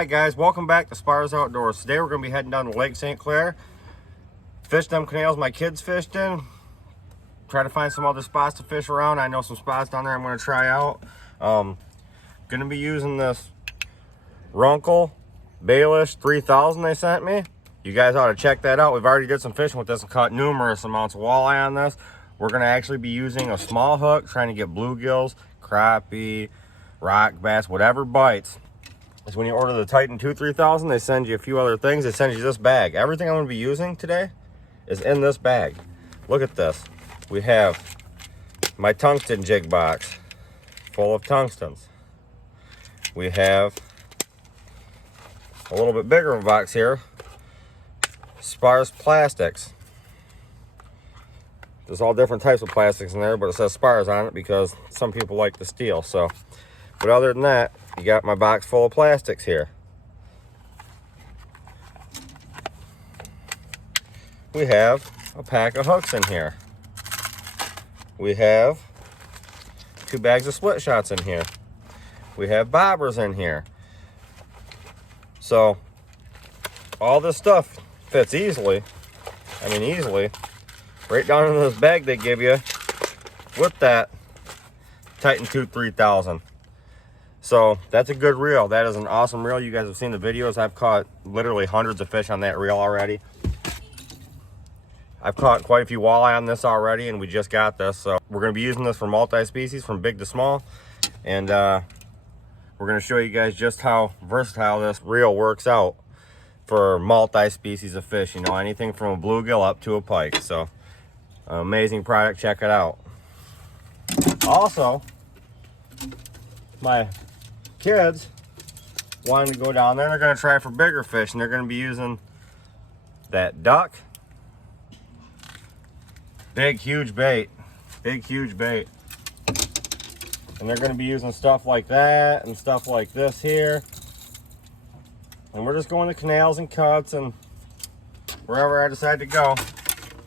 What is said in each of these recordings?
Hi guys, welcome back to Spars Outdoors. Today we're going to be heading down to Lake St. Clair. Fish them canals my kids fished in. Try to find some other spots to fish around. I know some spots down there I'm going to try out. Going to be using this Runkel Baelish 3000 they sent me. You guys ought to check that out. We've already did some fishing with this and caught numerous amounts of walleye on this. We're going to actually be using a small hook, trying to get bluegills, crappie, rock bass, whatever bites. Is when you order the Titan 2 3000, they send you a few other things. They send you this bag. Everything I'm going to be using today is in this bag. Look at this. We have my tungsten jig box full of tungstens. We have a little bit bigger of a box here, Spars plastics. There's all different types of plastics in there, but it says Spars on it because some people like the steel. So, but other than that, you got my box full of plastics here. We have a pack of hooks in here. We have 2 bags of split shots in here. We have bobbers in here. So all this stuff fits easily. I mean easily. Right down in this bag they give you with that Titan 2 3000. So that's a good reel. That is an awesome reel. You guys have seen the videos. I've caught literally hundreds of fish on that reel already. I've caught quite a few walleye on this already, and we just got this. So we're going to be using this for multi-species from big to small. And we're going to show you guys just how versatile this reel works out for multi-species of fish. You know, anything from a bluegill up to a pike. So amazing product. Check it out. Also, my kids wanted to go down there. They're going to try for bigger fish, and they're going to be using that duck. Big huge bait. And they're going to be using stuff like that and stuff like this here. And we're just going to canals and cuts and wherever I decide to go.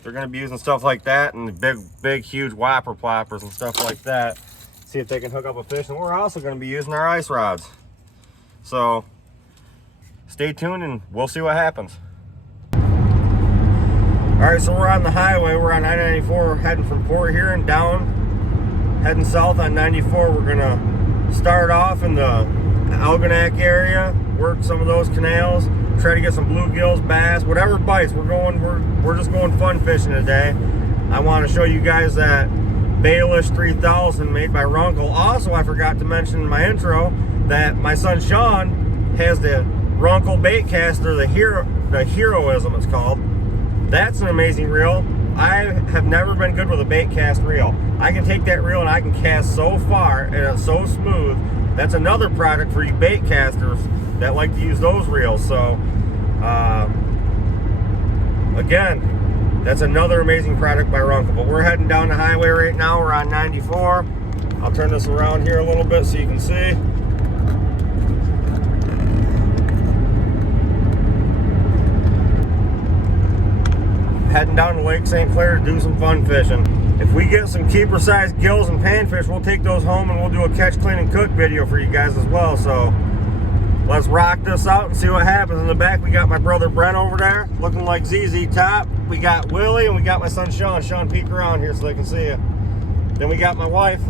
They're going to be using stuff like that and big huge whopper ploppers and stuff like that. See if they can hook up a fish. And we're also going to be using our ice rods. So stay tuned and we'll see what happens. All right, so we're on the highway. We're on I-94. We're heading from Port Huron down, heading south on 94. We're gonna start off in the Algonac area, work some of those canals, try to get some bluegills, bass, whatever bites. We're just going fun fishing today. I want to show you guys that Baelish 3000 made by Runkel. Also, I forgot to mention in my intro that my son Sean has the Runkel bait caster, the Heroism it's called. That's an amazing reel. I have never been good with a bait cast reel. I can take that reel and I can cast so far and it's so smooth. That's another product for you bait casters that like to use those reels. So again, that's another amazing product by Runkel. But we're heading down the highway right now. We're on 94. I'll turn this around here a little bit so you can see. Heading down to Lake St. Clair to do some fun fishing. If we get some keeper sized gills and panfish, we'll take those home and we'll do a catch, clean, and cook video for you guys as well. So let's rock this out and see what happens. In the back we got my brother Brent over there looking like ZZ Top. We got Willie and we got my son Sean. Sean, peek around here so they can see you. Then we got my wife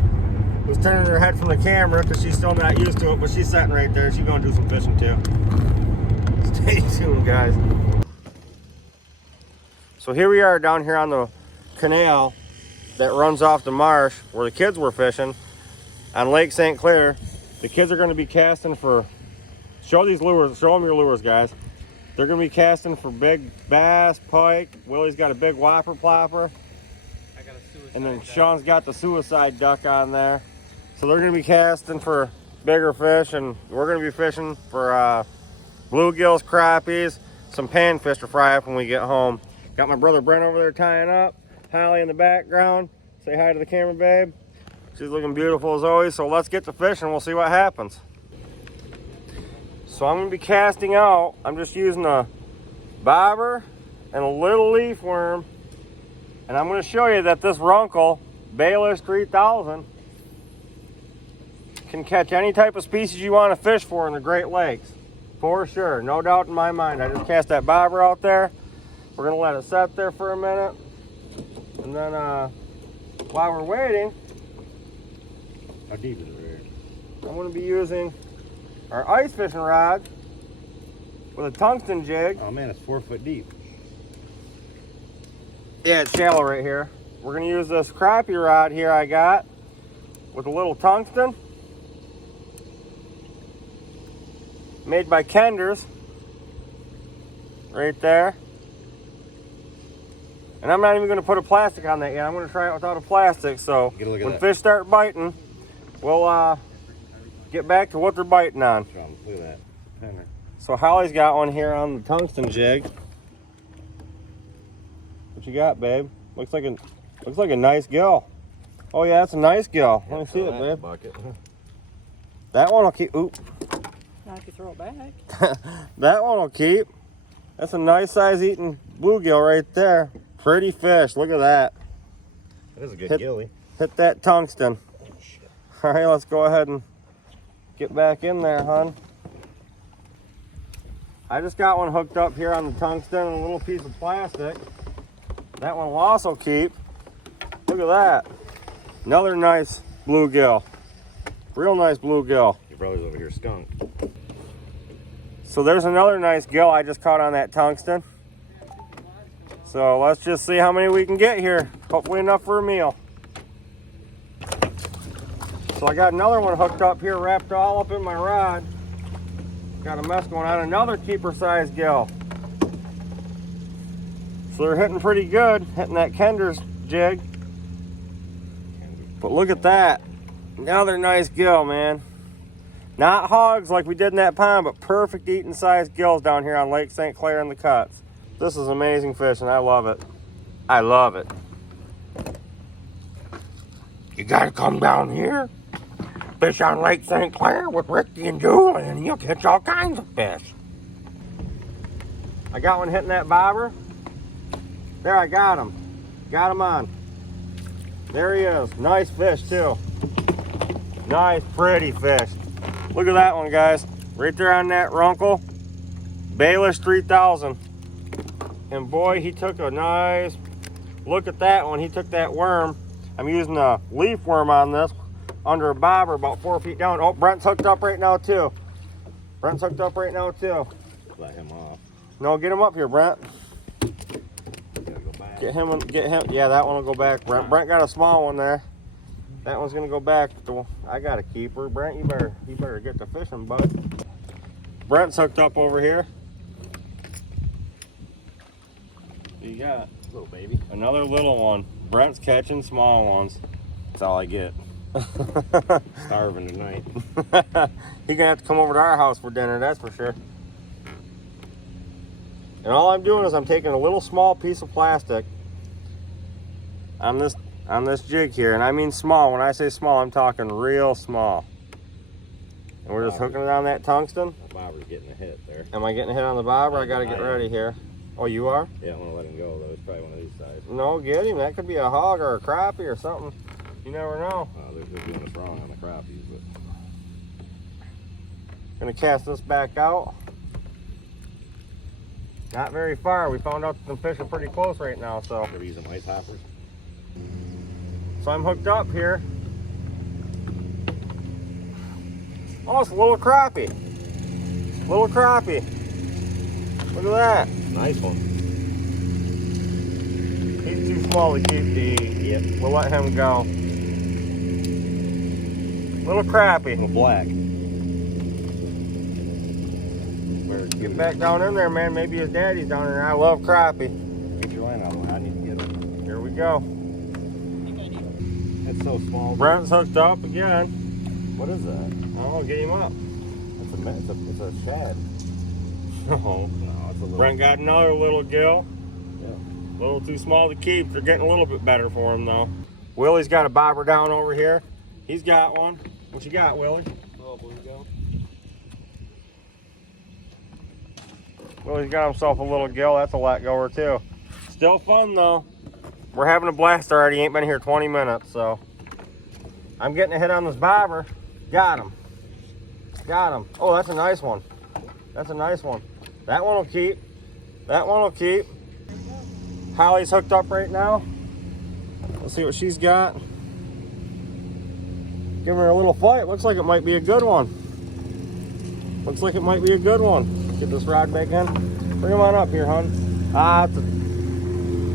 who's turning her head from the camera because she's still not used to it, but she's sitting right there. She's gonna do some fishing too. Stay tuned, guys. So here we are down here on the canal that runs off the marsh where the kids were fishing on Lake St. Clair. The kids are going to be casting for, show these lures, show them your lures, guys. They're going to be casting for big bass, pike. Willie's got a big whopper plopper. I got a suicide and then duck. Sean's got the suicide duck on there. So they're going to be casting for bigger fish, and we're going to be fishing for bluegills, crappies, some panfish to fry up when we get home. Got my brother Brent over there tying up. Holly in the background. Say hi to the camera, babe. She's looking beautiful as always. So let's get to fishing. We'll see what happens. So I'm going to be casting out. I'm just using a bobber and a little leaf worm. And I'm going to show you that this Runkel Baelish 3000 can catch any type of species you want to fish for in the Great Lakes. For sure, no doubt in my mind. I just cast that bobber out there. We're gonna let it set there for a minute. And then while we're waiting, how deep is it here? I'm gonna be using our ice fishing rod with a tungsten jig. Oh man, it's 4 foot deep. Yeah, it's shallow right here. We're gonna use this crappie rod here I got with a little tungsten. Made by Kenders. Right there. And I'm not even gonna put a plastic on that yet. I'm gonna try it without a plastic. So Get a look at when that. fish start biting, we'll get back to what they're biting on. Look at that. Tenor. So Holly's got one here on the tungsten jig. What you got, babe? Looks like a nice gill. Oh yeah, that's a nice gill. Let me see it, babe. Bucket. That one will keep. Oop. Now I can throw it back. That one will keep. That's a nice size eating bluegill right there. Pretty fish. Look at that. That is a good Hit- gilly. Hit that tungsten. All right, let's go ahead and get back in there, hon. I just got one hooked up here on the tungsten and a little piece of plastic. That one will also keep. Look at that. Another nice bluegill. Real nice bluegill. Your brother's over here skunked. So there's another nice gill I just caught on that tungsten. So let's just see how many we can get here. Hopefully enough for a meal. So I got another one hooked up here, wrapped all up in my rod. Got a mess going on. Another keeper size gill. So they're hitting pretty good, hitting that Kenders jig. But look at that. Another nice gill, man. Not hogs like we did in that pond, but perfect eating size gills down here on Lake St. Clair in the Cuts. This is amazing fishing. I love it. I love it. You gotta come down here, fish on Lake St. Clair with Ricky and Julie, and you'll catch all kinds of fish. I got one hitting that bobber. There, I got him. Got him on. There he is. Nice fish, too. Nice, pretty fish. Look at that one, guys. Right there on that runkle. Bayless 3000. And boy, he took a nice look at that one. He took that worm. I'm using a leaf worm on this under a bobber about 4 feet down. Oh, Brent's hooked up right now, too. Brent's hooked up right now, too. Let him off. No, get him up here, Brent. Gotta go back. Get him. Yeah, that one will go back. Brent got a small one there. That one's gonna go back. I got a keeper. Brent, you better get to fishing, bud. Brent's hooked up over here. What you got? Little baby. Another little one. Brent's catching small ones. That's all I get. Starving tonight. He's gonna have to come over to our house for dinner, that's for sure. And all I'm doing is I'm taking a little small piece of plastic on this jig here, and I mean small. When I say small, I'm talking real small. And we're just hooking it on that tungsten. The bobber's getting a hit there. Am I getting a hit on the bobber? I gotta get ready here. Oh, you are? Yeah, I want to let him go though. It's probably one of these sizes. No, get him. That could be a hog or a crappie or something. You never know. They're doing us wrong on the crappies, but Gonna cast this back out. Not very far. We found out some fish are pretty close right now, so. they're using ice hoppers. So I'm hooked up here. Oh, it's a little crappie. Little crappie. Look at that. Nice one. He's too small to keep to eat. Yep. We'll let him go. Little crappie. Little black. Get back down in there, man. Maybe his daddy's down there. I love crappie. Get your line out. I need to get him. Here we go. That's so small. Brent's hooked up again. What is that? Oh, get him up. It's a shad. No. No, it's a little. Brent got another little gill. Yeah. A little too small to keep. They're getting a little bit better for him, though. Willie's got a bobber down over here. He's got one. What you got, Willie? Oh, bluegill. Willie's got himself a little gill. That's a let goer, too. Still fun, though. We're having a blast already. Ain't been here 20 minutes, so. I'm getting a hit on this bobber. Got him. Got him. Oh, that's a nice one. That's a nice one. That one will keep. That one will keep. Holly's hooked up right now. Let's see what she's got. Give her a little fight. Looks like it might be a good one. Looks like it might be a good one. Get this rod back in. Bring him on up here, hon. It's a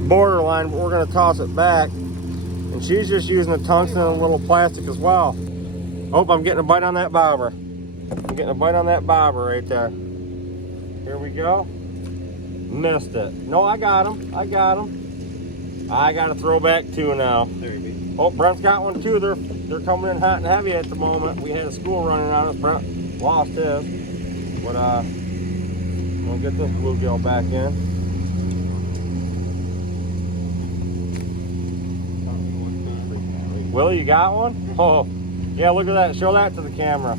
borderline, but we're gonna toss it back. And she's just using a tungsten and a little plastic as well. Oh, I'm getting a bite on that bobber. I'm getting a bite on that bobber right there. Here we go. Missed it. No, I got him. I got him. I got a throwback too now. There you be. Oh, Brent's got one too. They're coming in hot and heavy at the moment. We had a school running on us. Brent lost his. But we'll get this bluegill back in. Willie, you got one? Oh, yeah, look at that. Show that to the camera.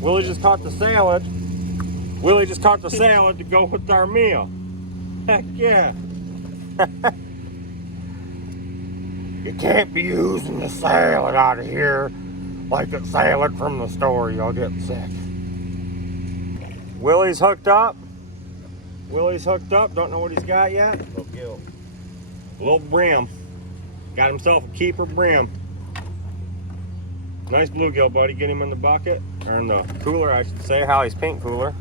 Willie just caught the salad. Willie just caught the salad to go with our meal. Heck yeah. You can't be using the salad out of here like it's salad from the store. You'll get sick. Willie's hooked up. Willie's hooked up. Don't know what he's got yet. Little gill. Little brim. Got himself a keeper brim. Nice bluegill, buddy. Get him in the bucket, or in the cooler, I should say. Holly's pink cooler.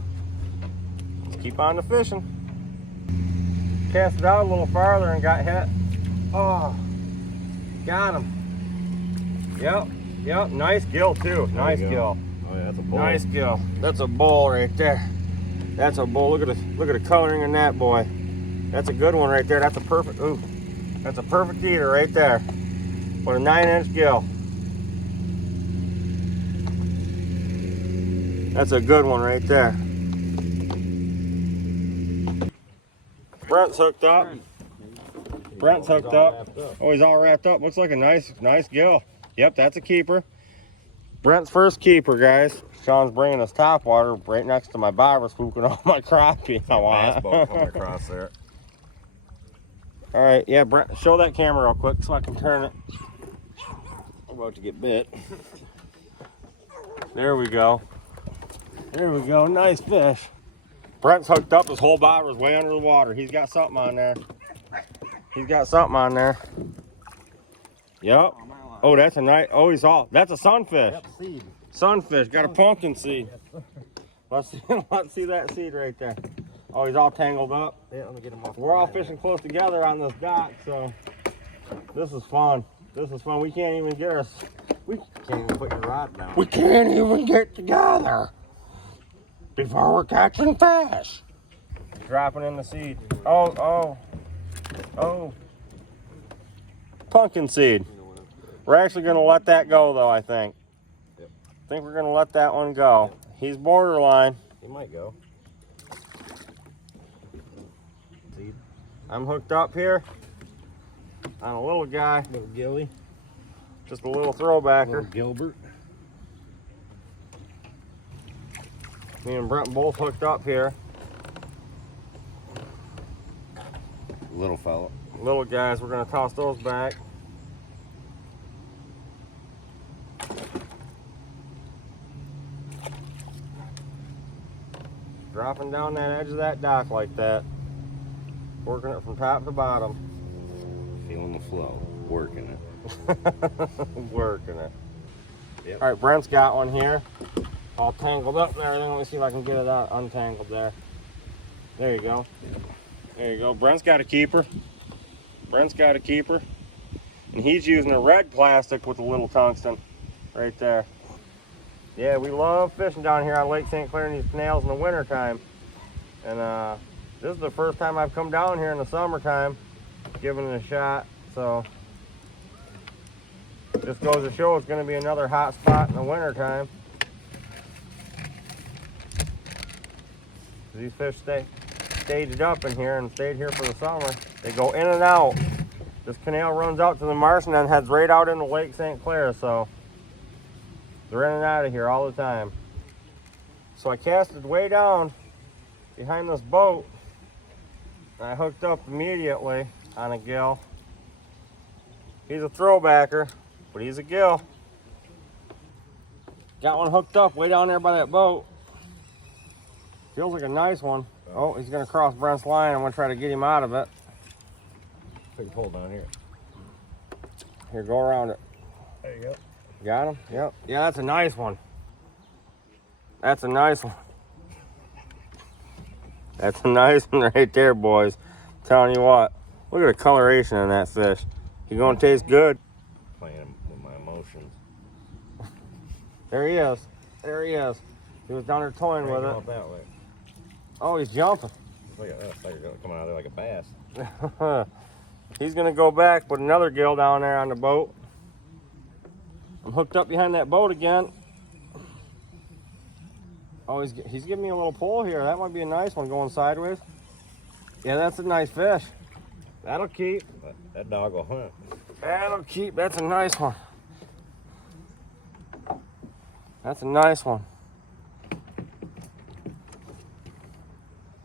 Let's keep on to fishing. Cast it out a little farther and got hit. Oh, got him. Yep. Nice gill too. Nice gill. Oh yeah, that's a bull. Nice gill. That's a bull right there. That's a bull. Look at the coloring in that boy. That's a good one right there. That's a perfect. Ooh, that's a perfect eater right there. With a 9-inch gill. That's a good one right there. Brent's hooked up. Brent's hooked up. Oh, he's all wrapped up. Looks like a nice gill. Yep, that's a keeper. Brent's first keeper, guys. Sean's bringing us top water right next to my bobber, spooking all my crappie. I want. Bass coming across there. All right, yeah, Brent, show that camera real quick so I can turn it. I'm about to get bit. There we go. There we go. Nice fish. Brent's hooked up. His whole bobber's way under the water. He's got something on there. He's got something on there. Yep. Oh, that's a nice. Oh, that's a sunfish. Yep, seed. Sunfish. Got a pumpkin seed. Let's see that seed right there. Oh, he's all tangled up. Yeah, let me get him off. We're all fishing close together on this dock, so this is fun. This is fun. We can't even get us. We can't even put your rod down. We can't even get together before we're catching fish. Dropping in the seed. Oh. Pumpkin seed. We're actually going to let that go, though, I think. Yep. I think we're going to let that one go. He's borderline. He might go. Seed. I'm hooked up here on a little guy. Little gilly. Just a little throwbacker. Little Gilbert. Me and Brent both hooked up here. Little fella. Little guys, we're going to toss those back. Dropping down that edge of that dock like that. Working it from top to bottom. Feeling the flow. Working it. Working it. Yep. All right, Brent's got one here. All tangled up and everything. Let me see if I can get it out untangled there. There you go. There you go. Brent's got a keeper. Brent's got a keeper. And he's using a red plastic with a little tungsten right there. Yeah, we love fishing down here on Lake St. Clair in these canals in the wintertime. And this is the first time I've come down here in the summertime, giving it a shot. So just goes to show it's going to be another hot spot in the wintertime. These fish stay staged up in here and stayed here for the summer. They go in and out. This canal runs out to the marsh and then heads right out into Lake St. Clair, so they're in and out of here all the time. So I casted way down behind this boat and I hooked up immediately on a gill. He's a throwbacker, but he's a gill. Got one hooked up way down there by that boat. Feels like a nice one. Oh, he's gonna cross Brent's line. I'm gonna try to get him out of it. Put your pole down here. Here, go around it. There you go. Got him? Yep. Yeah, that's a nice one. That's a nice one. That's a nice one right there, boys. Telling you what. Look at the coloration on that fish. He's gonna taste good. Playing with my emotions. There he is. There he is. He was down there toying with it. That way. Oh, he's jumping. Look at that. It's like you're coming out of there like a bass. He's gonna go back with another gill down there on the boat. I'm hooked up behind that boat again. Oh, he's giving me a little pull here. That might be a nice one going sideways. Yeah, that's a nice fish. That'll keep. That dog will hunt. That'll keep. That's a nice one. That's a nice one.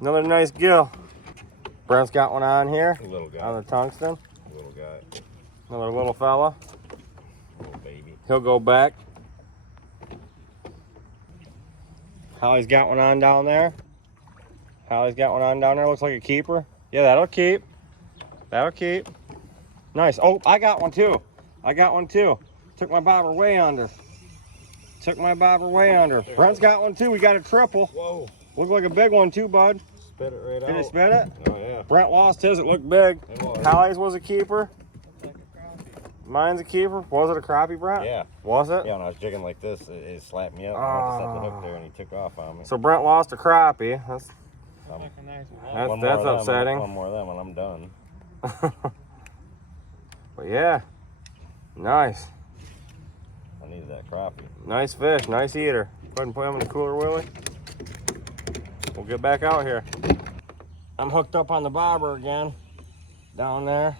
Another nice gill. Brent's got one on here. A little guy. On the tungsten. A little guy. Another little fella. Little baby. He'll go back. Holly's got one on down there. Holly's got one on down there. Looks like a keeper. Yeah, that'll keep. That'll keep. Nice. Oh, I got one too. I got one too. Took my bobber way under. Took my bobber way under. Brent's got one too. We got a triple. Whoa. Looked like a big one too, bud. Spit it right out. Did it spit it? Oh, yeah. Brent lost his. It looked big. It was. Holly's was a keeper. Mine's a keeper. Was it a crappie, Brent? Yeah. Was it? Yeah, when I was jigging like this, it slapped me up. I had to set the hook there and he took off on me. So Brent lost a crappie. That's One that's more of them, upsetting. One more of them and I'm done. But yeah, nice. I needed that crappie. Nice fish, nice eater. Go ahead and put him in the cooler, Willie. We'll get back out here. I'm hooked up on the bobber again, down there.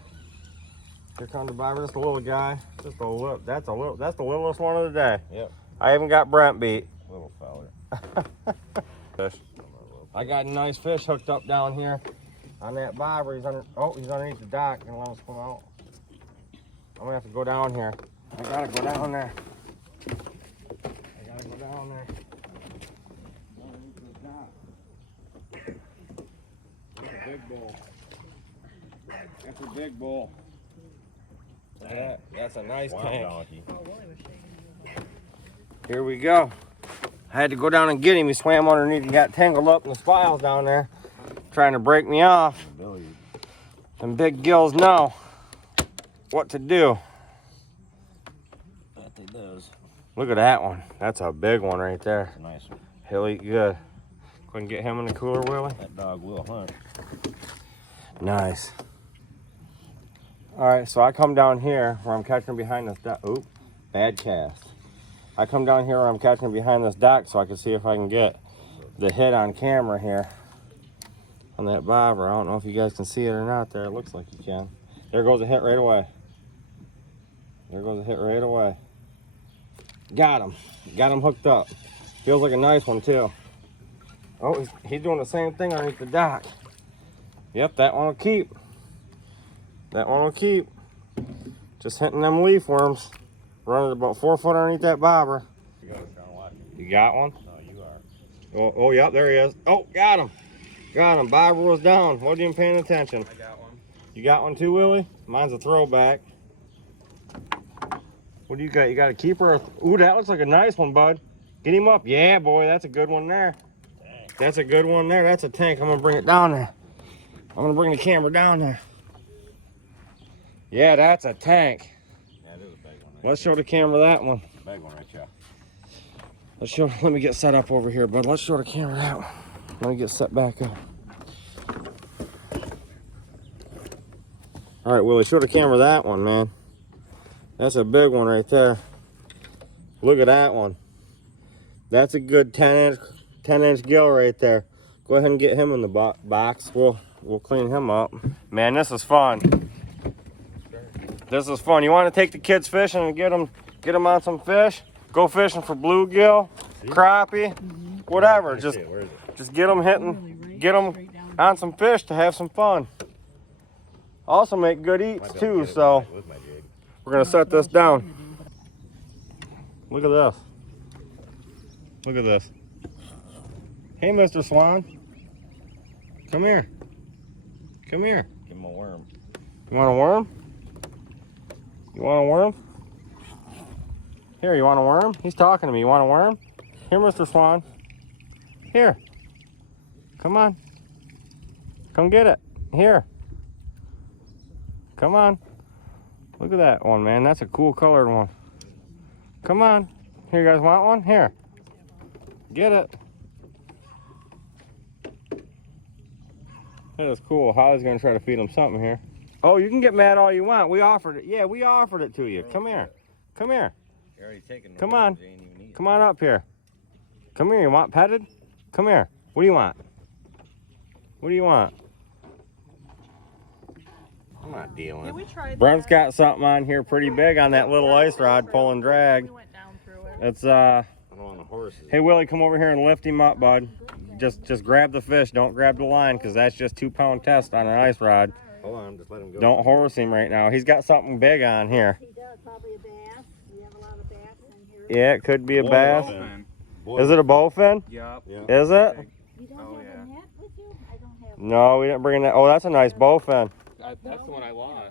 Here comes the bobber, just a little guy. Just a little, that's the littlest one of the day. Yep. I even got Brent beat. Little feller. Fish. I got a nice fish hooked up down here on that bobber. He's underneath the dock and let him swim out. I'm gonna have to go down here. I gotta go down there. I gotta go down there. That's a big bull. That's a big bull. That's a nice tank. Donkey. Here we go. I had to go down and get him. He swam underneath and got tangled up in the spiles down there, trying to break me off. Them big gills know what to do. That they does. Look at that one. That's a big one right there. That's a nice one. He'll eat good. Go and get him in the cooler, Willie. That dog will hunt. Nice. All right, so I come down here where I'm catching behind this dock. Oop, bad cast. I come down here where I'm catching behind this dock so I can see if I can get the hit on camera here on that bobber. I don't know if you guys can see it or not there. It looks like you can. There goes a hit right away. There goes a hit right away. Got him. Got him hooked up. Feels like a nice one too. Oh, he's doing the same thing underneath the dock. Yep, that one will keep. That one will keep. Just hitting them leaf worms. Running about 4 foot underneath that bobber. You got one? No, you are. Oh, yeah, there he is. Oh, got him. Got him. Bobber was down. Wasn't even paying attention. I got one. You got one too, Willie? Mine's a throwback. What do you got? You got a keeper? Ooh, that looks like a nice one, bud. Get him up. Yeah, boy, that's a good one there. Dang. That's a good one there. That's a tank. I'm going to bring it down there. I'm going to bring the camera down there. Yeah, that's a tank. Yeah, it is a big one. Right Let's show the camera that one. Big one right there. Let's show. Let me get set up over here, bud. Let's show the camera that one. Let me get set back up. All right, Willie, show the camera that one, man. That's a big one right there. Look at that one. That's a good 10-inch gill right there. Go ahead and get him in the box. We'll clean him up. Man, this is fun. This is fun. You want to take the kids fishing and get them on some fish? Go fishing for bluegill, crappie, whatever. Just get them hitting, get them on some fish to have some fun. Also make good eats too. So we're gonna set this down. Look at this. Look at this. Hey, Mr. Swan. Come here. Come here. Give him a worm. You want a worm? You want a worm? Here, you want a worm? He's talking to me. You want a worm? Here, Mr. Swan. Here. Come on. Come get it. Here. Come on. Look at that one, man. That's a cool colored one. Come on. Here, you guys want one? Here. Get it. That is cool. Holly's going to try to feed him something here. Oh, you can get mad all you want. We offered it. Yeah, we offered it to you. Come here. Come here. You're already taking Come on. Come on up here. Come here. You want petted? Come here. What do you want? What do you want? I'm not dealing. Yeah, we tried Brent's that. got something on here pretty big on that little ice rod, pull and drag. We went down through it. It's I don't want the horses. Hey Willie, come over here and lift him up, bud. Just grab the fish. Don't grab the line, because that's just 2-pound test on an ice rod. Hold on, just let him go. Don't horse him right now. He's got something big on here. He does, probably a bass. We have a lot of bass in here. Yeah, it could be a bass. Boy. Is it a bowfin? Yep. Yeah. Is it? You don't have a net with you? I don't have No, we didn't bring that. Oh, that's a nice bowfin. That's the one I lost.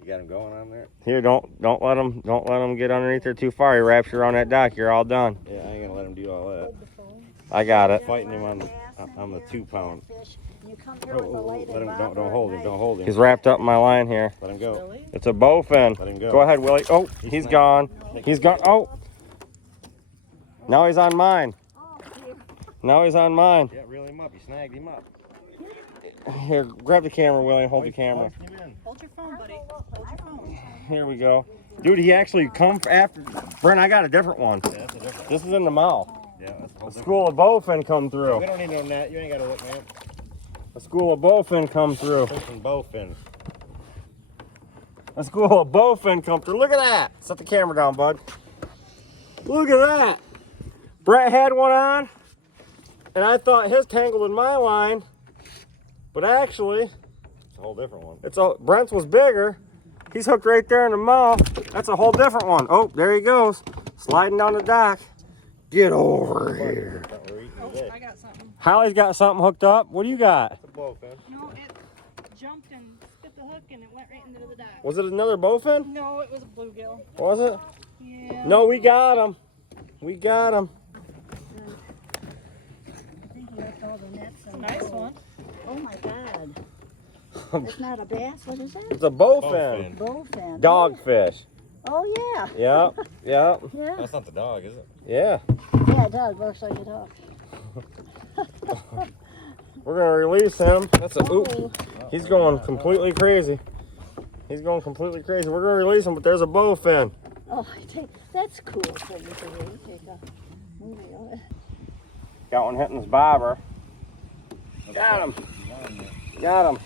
You got him going on there? Here, don't let him get underneath there too far. He wraps you around that dock. You're all done. Yeah, I ain't gonna let him do all that. I got it. Fighting him on the 2-pound. fish. You come here Oh, with a oh, light let him, and don't bobber hold at him, night. don't hold him. He's wrapped up in my line here. Let him go. Really? It's a bowfin. Let him go. Go ahead, Willie. Oh, he's snagged. gone. He's gone. Oh, now he's on mine. Oh, dear. Now he's on mine. Yeah, reel him up. You snagged him up. Here, grab the camera, Willie, and hold the camera. Hoist him in. Hold your phone, buddy. Hold your phone. Here we go. Dude, he actually come after. Brent, I got a different one. Yeah, that's a different. This is in the mouth. Yeah, that's a whole A different. school of bowfin come through. We don't need no net. You ain't gotta look, man. A school of bowfin come through. Fishing bowfin. A school of bowfin come through. Look at that. Set the camera down, bud. Look at that. Brett had one on, and I thought his tangled in my line, but actually, It's a whole different one. Brent's was bigger. He's hooked right there in the mouth. That's a whole different one. Oh, there he goes. Sliding down the dock. Get over here. That's what we're eating Oh, today. I got something. Holly's got something hooked up. What do you got? It's a bowfin. No, it jumped and spit the hook and it went right into the dock. Was it another bowfin? No, it was a bluegill. Was it? Yeah. No, we got him. We got him. I think you left all the nets It's a in nice the hole. one. Oh, my God. It's not a bass. What is that? It's a bowfin. Bowfin. Bowfin. Dogfish. Oh, yeah. Yep. Yep. Yeah. That's not the dog, is it? Yeah. Yeah, it does. Looks like a dog. We're gonna release him. That's a oop. Oh, He's going completely crazy. He's going completely crazy. We're gonna release him, but there's a bowfin. oh, that's cool for you to do. Take a movie of it. Got one hitting his bobber. Got him. Got him.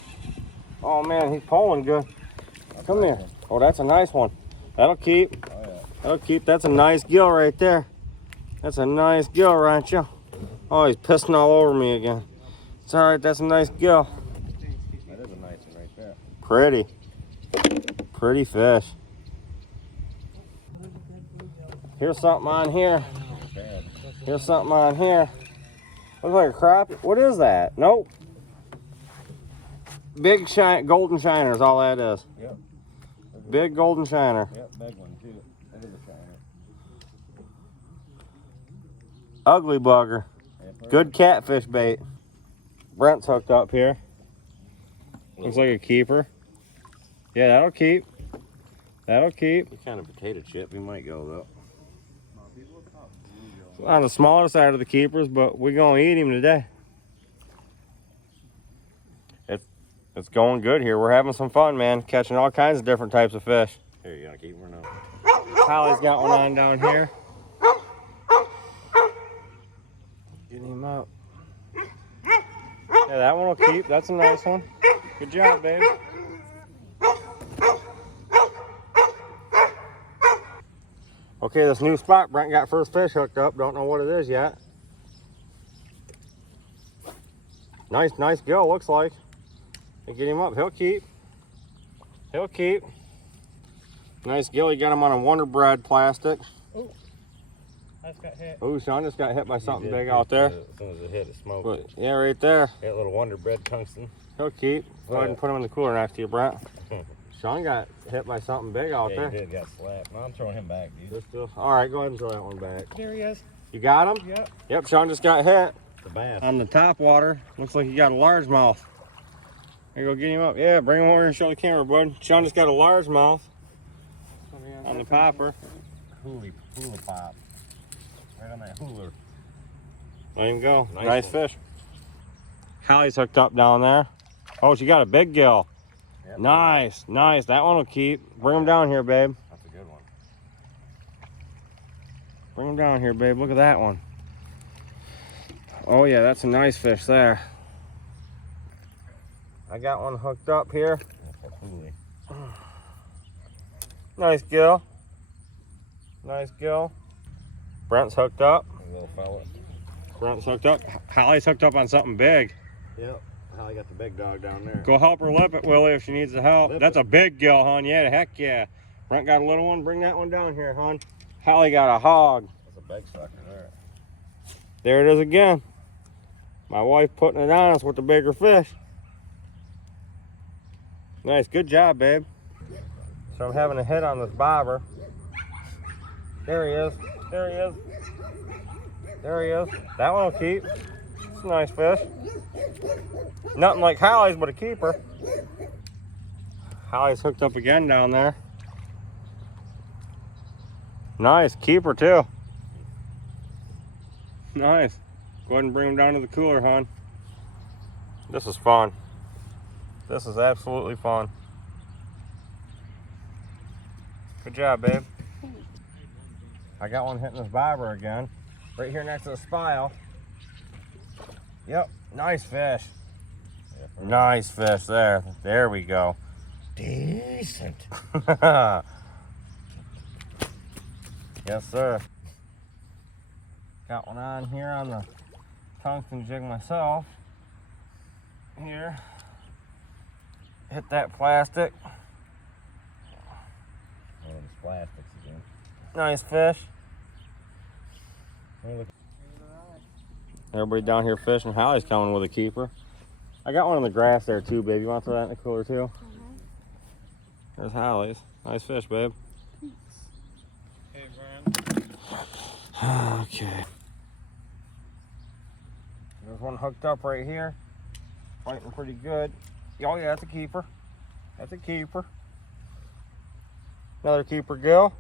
Oh man, he's pulling good. Come here. Oh, that's a nice one. That'll keep. Oh, yeah. That'll keep. That's a nice gill right there. That's a nice gill, Rancho. Oh, he's pissing all over me again. It's all right. That's a nice gill. That is a nice one right there. Pretty. Pretty fish. Here's something on here. Bad. Here's something on here. Looks like a crappie. What is that? Nope. Big golden shiner is all that is. Yep. Big golden shiner. Yep, big one too. That is a shiner. Ugly bugger. Yeah, Good catfish bait. Brent's hooked up here. Looks like a keeper. Yeah, that'll keep. That'll keep. What kind of potato chip we might go though? On the smaller side of the keepers, but we're gonna eat him today. It's going good here. We're having some fun, man. Catching all kinds of different types of fish. Here, you gonna keep one now? Holly's got one on down here. Getting him up. Yeah, that one will keep. That's a nice one. Good job, babe. Okay, this new spot, Brent got first fish hooked up. Don't know what it is yet. Nice gill, looks like. Get him up, he'll keep. He'll keep. Nice gill, you got him on a Wonder Bread plastic. Ooh. That's got hit. Oh, Sean just got hit by something He did big out there. As soon as it hit, it smoked But, it. yeah, right there. That little Wonder Bread tungsten. He'll keep. Go ahead and put him in the cooler next to you, Brent. Sean got hit by something big out Yeah, there. he did, got slapped. No, I'm throwing him back, dude. All right, go ahead and throw that one back. There he is. You got him? Yep. Yep, Sean just got hit. The bass. On the top water. Looks like he got a largemouth. There you go, get him up. Yeah, bring him over and show the camera, bud. Sean just got a largemouth on the popper. Hula pop. Right on that hula. Let him go. Nice Nice one. fish. Hallie's hooked up down there. Oh, she got a big gill. Yep. Nice, nice. That one will keep. Bring him down here, babe. That's a good one. Bring him down here, babe. Look at that one. Oh, yeah, that's a nice fish there. I got one hooked up here. That's a hula. Nice gill. Nice gill. Brent's hooked up. A little fella. Brent's hooked up. Hallie's hooked up on something big. Yep. Hallie got the big dog down there. Go help her lip it, Willie, if she needs the help. Lip That's it. a big gill, hon. Yeah, heck yeah. Brent got a little one. Bring that one down here, hon. Hallie got a hog. That's a big sucker there. There it is again. My wife putting it on us with the bigger fish. Nice, good job, babe. So I'm having a hit on this bobber. There he is. There he is. There he is. That one will keep. It's a nice fish. Nothing like Hallie's, but a keeper. Hallie's hooked up again down there. Nice, keeper too. Nice. Go ahead and bring him down to the cooler, hon. This is fun. This is absolutely fun. Good job, babe. I got one hitting this bobber again. Right here next to the spile. Yep, nice fish. Nice fish there. There we go. Decent. Yes, sir. Got one on here on the tungsten jig myself. Here. Hit that plastic. One of those plastics again. Nice fish. Oh, look. Everybody down here fishing. Hallie's coming with a keeper. I got one in the grass there too, babe. You want to throw that in the cooler too? There's Hallie's. Nice fish, babe. Hey, Brian. Okay. There's one hooked up right here. Fighting pretty good. Oh yeah, that's a keeper. That's a keeper. Another keeper gill.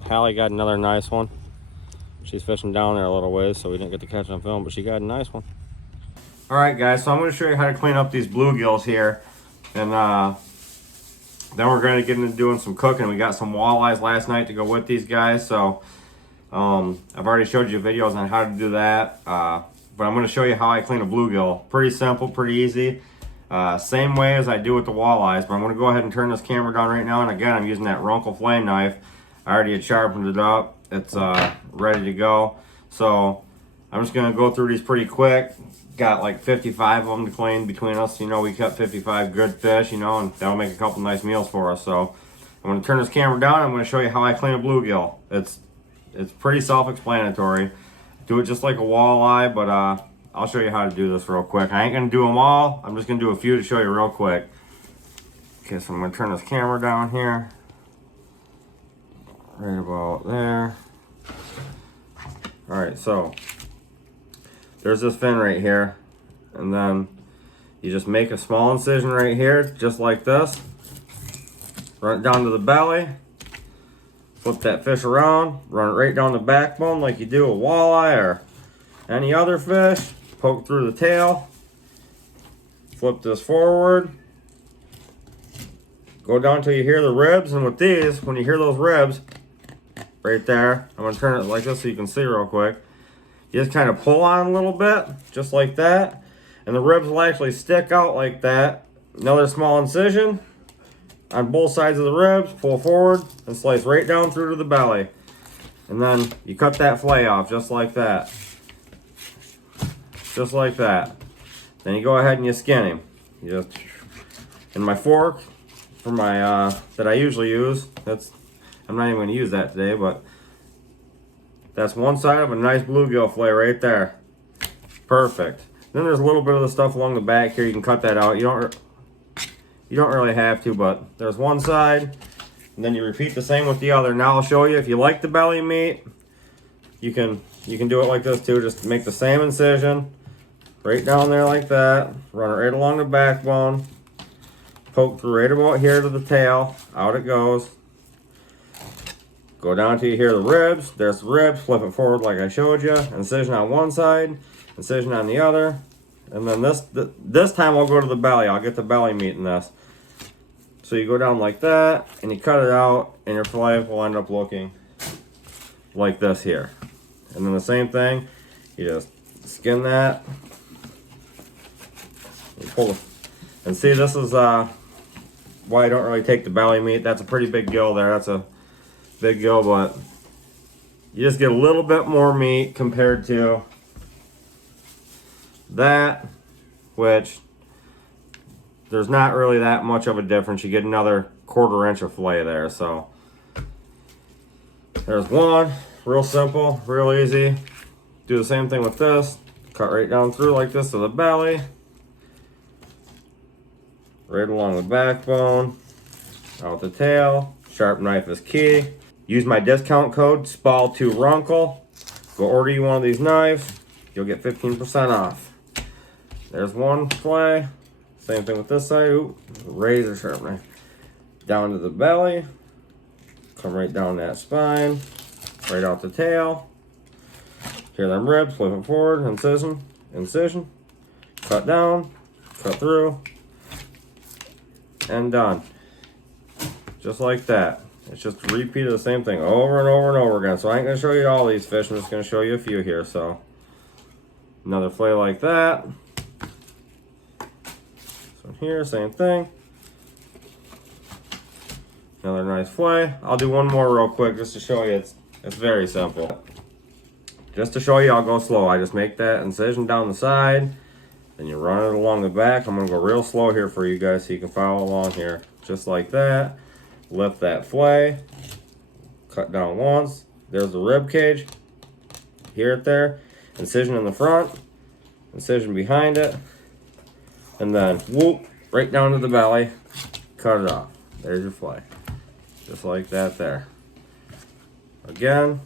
Hallie got another nice one. She's fishing down there a little ways, so we didn't get to catch on film, but she got a nice one. All right, guys, so I'm going to show you how to clean up these bluegills here. And then we're going to get into doing some cooking. We got some walleyes last night to go with these guys, so I've already showed you videos on how to do that. But I'm going to show you how I clean a bluegill. Pretty simple, pretty easy. Same way as I do with the walleyes, but I'm going to go ahead and turn this camera down right now. And again, I'm using that Runkle flame knife. I already had sharpened it up. It's ready to go. So I'm just going to go through these pretty quick. Got like 55 of them to clean between us. You know, we cut 55 good fish, you know, and that'll make a couple nice meals for us. So I'm going to turn this camera down. I'm going to show you how I clean a bluegill. It's pretty self-explanatory. Do it just like a walleye, but I'll show you how to do this real quick. I ain't going to do them all. I'm just going to do a few to show you real quick. Okay, so I'm going to turn this camera down here. Right about there. Alright, so there's this fin right here. And then you just make a small incision right here, just like this. Run it down to the belly. Flip that fish around, run it right down the backbone like you do a walleye or any other fish. Poke through the tail. Flip this forward. Go down till you hear the ribs, and with these, when you hear those ribs, right there, I'm going to turn it like this so you can see real quick. You just kind of pull on a little bit, just like that, and the ribs will actually stick out like that. Another small incision on both sides of the ribs, pull forward, and slice right down through to the belly. And then you cut that fillet off just like that. Just like that. Then you go ahead and you skin him. You just, and my fork for my that I usually use, I'm not even going to use that today, but That's one side of a nice bluegill fillet right there. Perfect. Then there's a little bit of the stuff along the back here. You can cut that out. You don't really have to, but there's one side. And then you repeat the same with the other. Now I'll show you, if you like the belly meat, you can do it like this too. Just make the same incision right down there like that. Run it right along the backbone. Poke through right about here to the tail. Out it goes. Go down till you hear the ribs. There's the ribs. Flip it forward like I showed you. Incision on one side, incision on the other. And then this time I'll go to the belly. I'll get the belly meat in this. So you go down like that, and you cut it out, and your fillet will end up looking like this here. And then the same thing, you just skin that. And pull it. And see, this is why I don't really take the belly meat. That's a pretty big gill there. That's a big gill, but you just get a little bit more meat compared to that, which there's not really that much of a difference. You get another 1/4 inch of fillet there. So there's one. Real simple, real easy. Do the same thing with this. Cut right down through like this to the belly. Right along the backbone. Out the tail. Sharp knife is key. Use my discount code SPAL2RUNKLE. Go order you one of these knives. You'll get 15% off. There's one fillet. Same thing with this side. Ooh, razor sharp knife. Down to the belly. Come right down that spine. Right out the tail. Here them ribs. Flip it forward. Incision. Cut down. Cut through. And done. Just like that. It's just a repeat of the same thing over and over and over again. So I ain't going to show you all these fish. I'm just going to show you a few here. So another fillet like that. So here, same thing. Another nice fillet. I'll do one more real quick just to show you. It's very simple. Just to show you, I'll go slow. I just make that incision down the side. Then you run it along the back. I'm going to go real slow here for you guys so you can follow along here. Just like that. Lift that fillet. Cut down once. There's the rib cage. Hear it there. Incision in the front. Incision behind it. And then whoop, right down to the belly. Cut it off. There's your fillet. Just like that there. Again.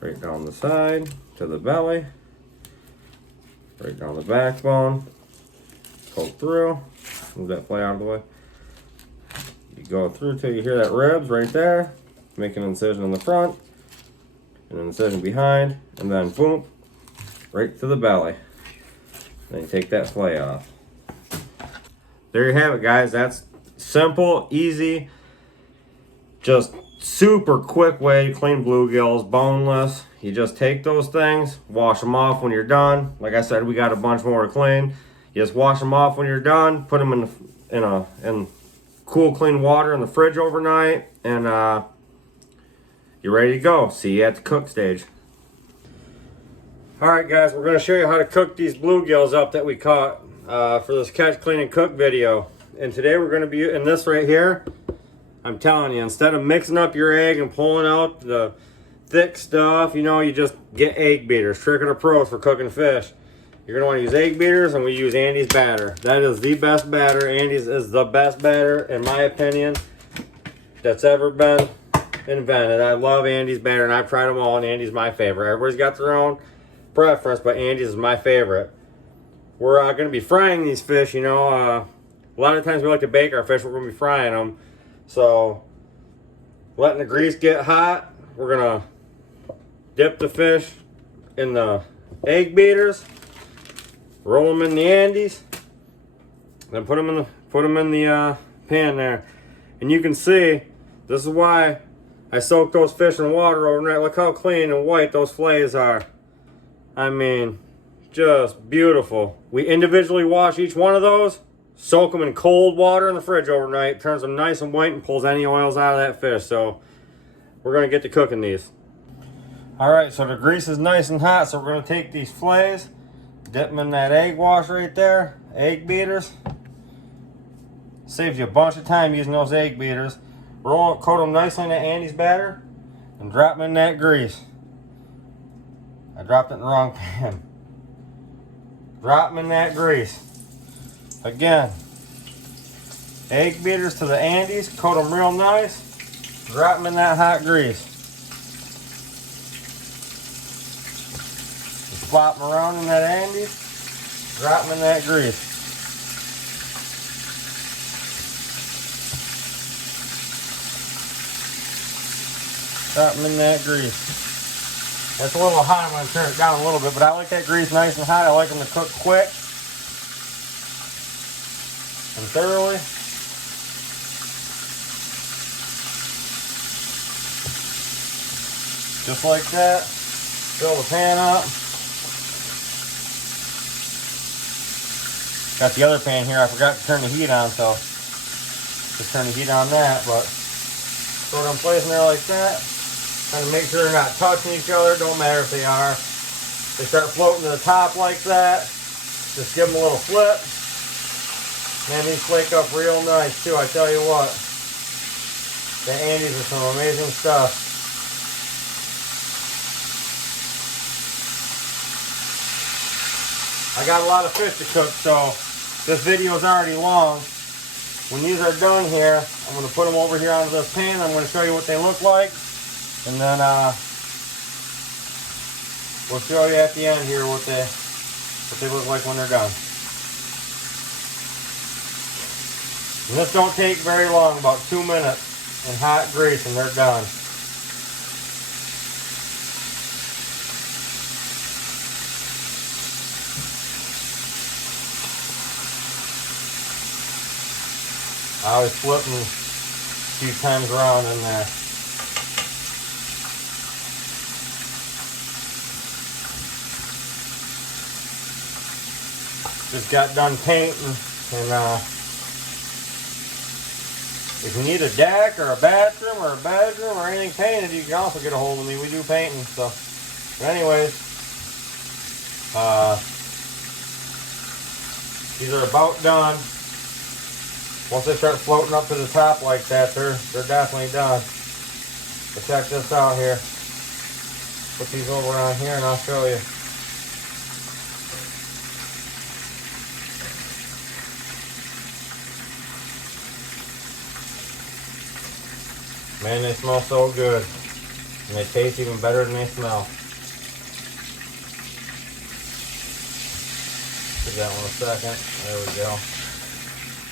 Right down the side to the belly. Right down the backbone. Poke through. Move that fillet out of the way. You go through till you hear that ribs right there. Make an incision in the front. And an incision behind. And then boom. Right to the belly. Then you take that fillet off. There you have it, guys. That's simple, easy, just super quick way to clean bluegills, boneless. You just take those things, wash them off when you're done. Like I said, we got a bunch more to clean. You just wash them off when you're done. Put them in cool, clean water in the fridge overnight, and you're ready to go. See you at the cook stage. Alright guys, we're going to show you how to cook these bluegills up that we caught for this catch, clean, and cook video. And today we're going to be in this right here. I'm telling you, instead of mixing up your egg and pulling out the thick stuff, you know, you just get egg beaters. Trick of the pros for cooking fish. You're going to want to use egg beaters, and we use Andy's batter. That is the best batter. Andy's is the best batter, in my opinion, that's ever been invented. I love Andy's batter, and I've tried them all, and Andy's my favorite. Everybody's got their own preference, but Andy's is my favorite. We're going to be frying these fish, you know. A lot of times we like to bake our fish. We're going to be frying them. So, letting the grease get hot, we're going to dip the fish in the egg beaters, roll them in the Andes, then put them in the pan there. And you can see, this is why I soak those fish in water overnight. Look how clean and white those fillets are. I mean, just beautiful. We individually wash each one of those, soak them in cold water in the fridge overnight, turns them nice and white, and pulls any oils out of that fish. So we're going to get to cooking these. Alright, so the grease is nice and hot, so we're going to take these fillets, dip them in that egg wash right there, egg beaters. Saves you a bunch of time using those egg beaters. Coat them nicely in that Andy's batter. and drop them in that grease. I dropped it in the wrong pan. Drop them in that grease. Again, egg beaters to the Andes, coat them real nice. Drop them in that hot grease. Flop them around in that Andes. Drop them in that grease. Drop them in that grease. That's a little hot. I'm going to turn it down a little bit, but I like that grease nice and hot. I like them to cook quick and thoroughly. Just like that. Fill the pan up. Got the other pan here. I forgot to turn the heat on, so just turn the heat on that. But throw them place in there like that. Trying to make sure they're not touching each other. Don't matter if they are. They start floating to the top like that. Just give them a little flip. Man, these flake up real nice too. I tell you what. The Andes are some amazing stuff. I got a lot of fish to cook, so this video is already long. When these are done here, I'm going to put them over here onto this pan. I'm going to show you what they look like. And then we'll show you at the end here what they look like when they're done. And this don't take very long, about 2 minutes in hot grease and they're done. I always flip them a few times around in there. Just got done painting, and if you need a deck or a bathroom or a bedroom or anything painted, you can also get a hold of me. We do painting, so. But anyways, these are about done. Once they start floating up to the top like that, they're definitely done. But check this out here. Put these over on here and I'll show you. Man, they smell so good. And they taste even better than they smell. Give that one a second. There we go.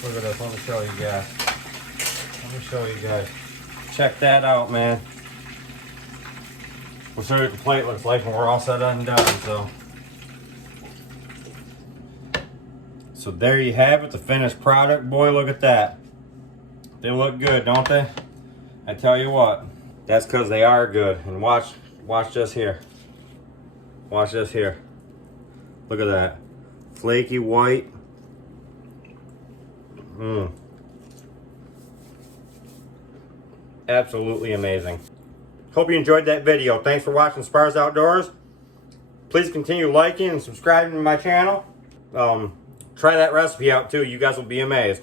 Look at this. Let me show you guys. Let me show you guys. Check that out, man. We'll show you what the plate looks like when we're all set and done. So there you have it, the finished product. Boy, look at that. They look good, don't they? I tell you what, that's because they are good. And watch this here. Watch this here. Look at that. Flaky white. Absolutely amazing. Hope you enjoyed that video. Thanks for watching Spars Outdoors. Please continue liking and subscribing to my channel. Try that recipe out too. You guys will be amazed.